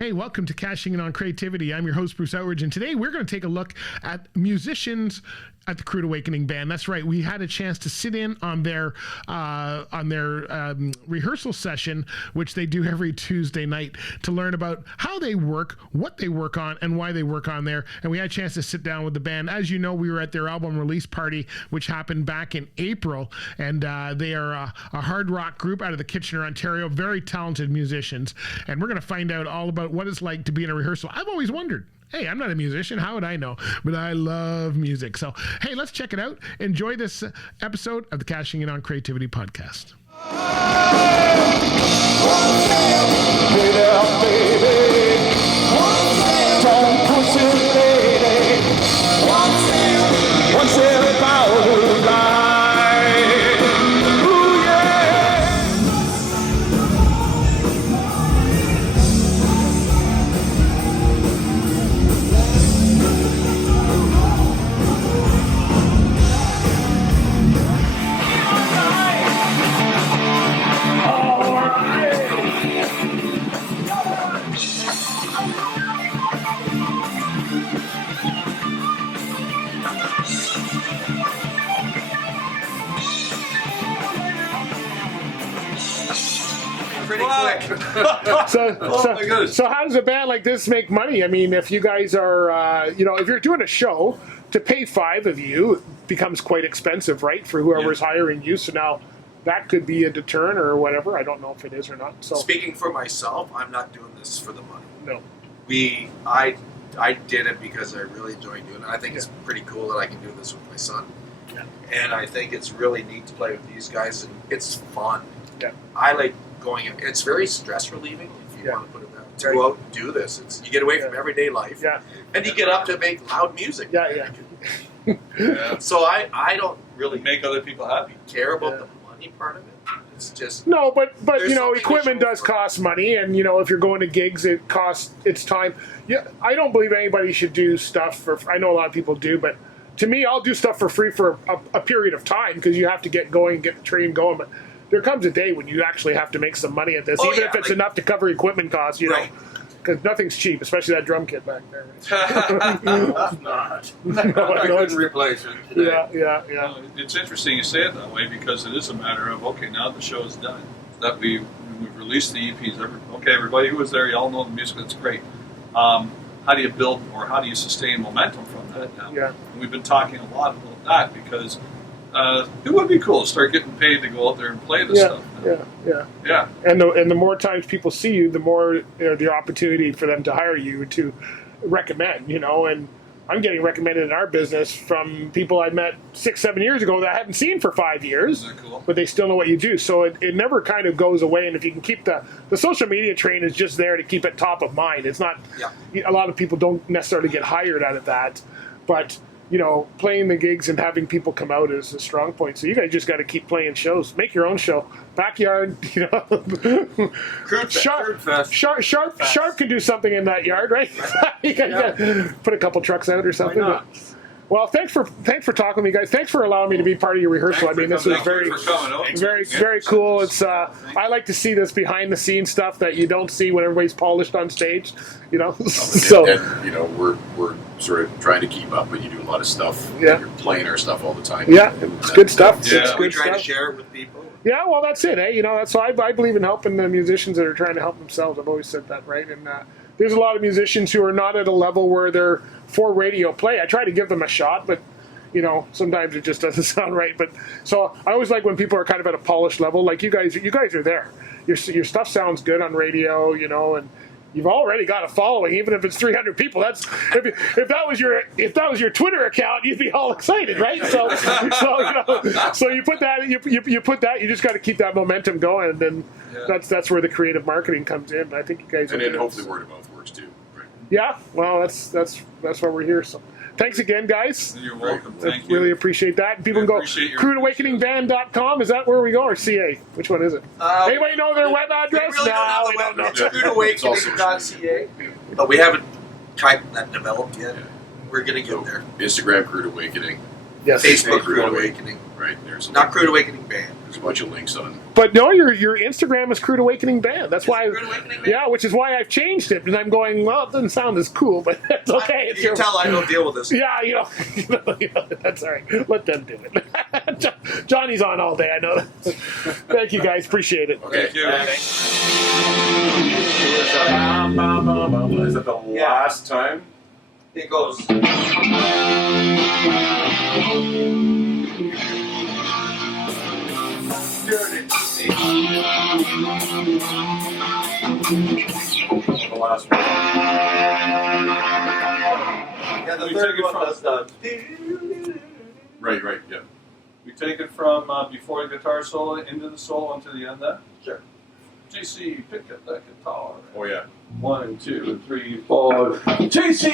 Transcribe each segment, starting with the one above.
Hey, welcome to Cashing In on Creativity. I'm your host, Bruce Outridge, and today we're going to take a look at musicians at the Crude Awakening band. That's right. We had a chance to sit in on their rehearsal session, which they do every Tuesday night, to learn about how they work, what they work on, and why they work on there. And we had a chance to sit down with the band. As you know, we were at their album release party, which happened back in April, and they are a hard rock group out of the Kitchener, Ontario. Very talented musicians, and we're going to find out all about what it's like to be in a rehearsal. I've always wondered. Hey, I'm not a musician. How would I know? But I love music. So, hey, let's check it out. Enjoy this episode of the Cashing In on Creativity podcast. So how does a band like this make money? I mean, if you guys are, if you're doing a show, to pay 5 of you becomes quite expensive, right? For whoever's hiring you. So now that could be a deterrent or whatever. I don't know if it is or not. So speaking for myself, I'm not doing this for the money. No. I did it because I really enjoy doing it. I think it's pretty cool that I can do this with my son. Yeah. And I think it's really neat to play with these guys, and it's fun. Yeah. I like going. It's very stress relieving, if you want to put it that way. To go out and do this, you get away from everyday life, and you get up to make loud music. So I don't really make other people happy. Care about the money part of it. It's just no, but equipment does cost money, and if you're going to gigs, it's time. Yeah, I don't believe anybody should do stuff for. I know a lot of people do, but to me, I'll do stuff for free for a period of time because you have to get going, get the train going, but. There comes a day when you actually have to make some money at this, even if it's enough to cover equipment costs, know, because nothing's cheap, especially that drum kit back there. It's not. I couldn't replace it today. Yeah. It's interesting you say it that way because it is a matter of, okay, now the show's done. That we've released the EPs. Everybody who was there, you all know the music, that's great. How do you build or how do you sustain momentum from that now? Yeah. And we've been talking a lot about that because it would be cool to start getting paid to go out there and play this stuff. Yeah. And the more times people see you, the more the opportunity for them to hire you to recommend. And I'm getting recommended in our business from people I met 6-7 years ago that I hadn't seen for 5 years. Isn't that cool? But they still know what you do. So it never kind of goes away. And if you can keep the social media train is just there to keep it top of mind. It's not. A lot of people don't necessarily get hired out of that, but. Playing the gigs and having people come out is a strong point. So you guys just got to keep playing shows. Make your own show. Backyard, Sharp can do something in that yard, right? You gotta put a couple trucks out or something. Well, thanks for talking to me, guys. Thanks for allowing me to be part of your rehearsal. This was very cool. It's I like to see this behind the scenes stuff that you don't see when everybody's polished on stage. So we're sort of trying to keep up, but you do a lot of stuff. You're playing our stuff all the time. Yeah, it's good stuff. We try to share it with people. Yeah, well, that's it. That's why I believe in helping the musicians that are trying to help themselves. I've always said that, right? And there's a lot of musicians who are not at a level where they're for radio play. I try to give them a shot, but sometimes it just doesn't sound right. But so I always like when people are kind of at a polished level, like you guys are there. Your stuff sounds good on radio, and you've already got a following, even if it's 300 people. That's if that was your Twitter account, you'd be all excited, right? So you put that you just got to keep that momentum going, and then that's where the creative marketing comes in. I think you guys. And then hopefully word of mouth works too. Right? Yeah, well, that's why we're here. So. Thanks again, guys. You're welcome. Thank you. Really appreciate that. And people can go crudeawakeningband.com. Is that where we go, or CA? Which one is it? Anybody know their web address? We don't know. It's crudeawakening.ca. But we haven't developed yet. We're going to get there. Instagram, Crude Awakening. Yes. Facebook Crude Awakening. Right. There's Not Crude Awakening Band. There's a bunch of links on. But no, your Instagram is Crude Awakening Band. That's why. Crude Awakening Band? Yeah, which is why I've changed it. And I'm going, well, it doesn't sound as cool, but it's okay. You can tell I don't deal with this. Yeah, that's all right. Let them do it. Johnny's on all day. I know that. Thank you, guys. Appreciate it. Okay. Thank you. Is it the last time? It goes. The last one. Yeah, the We third take it one from- does the. Right. Yeah. We take it from before the guitar solo into the solo into the end there. Sure. JC, pick up that guitar. Oh yeah. 1, 2, 3, 4. JC!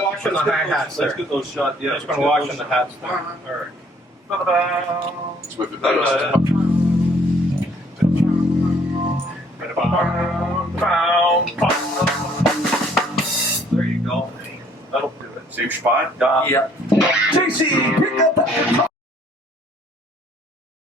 Washing the hi-hats there. Let's get those shot. Yeah, Just let's been get washing those the shot. hats there. All right. It's with the bass. There you go. That'll do it. Same spot? Yeah. JC, pick up that guitar.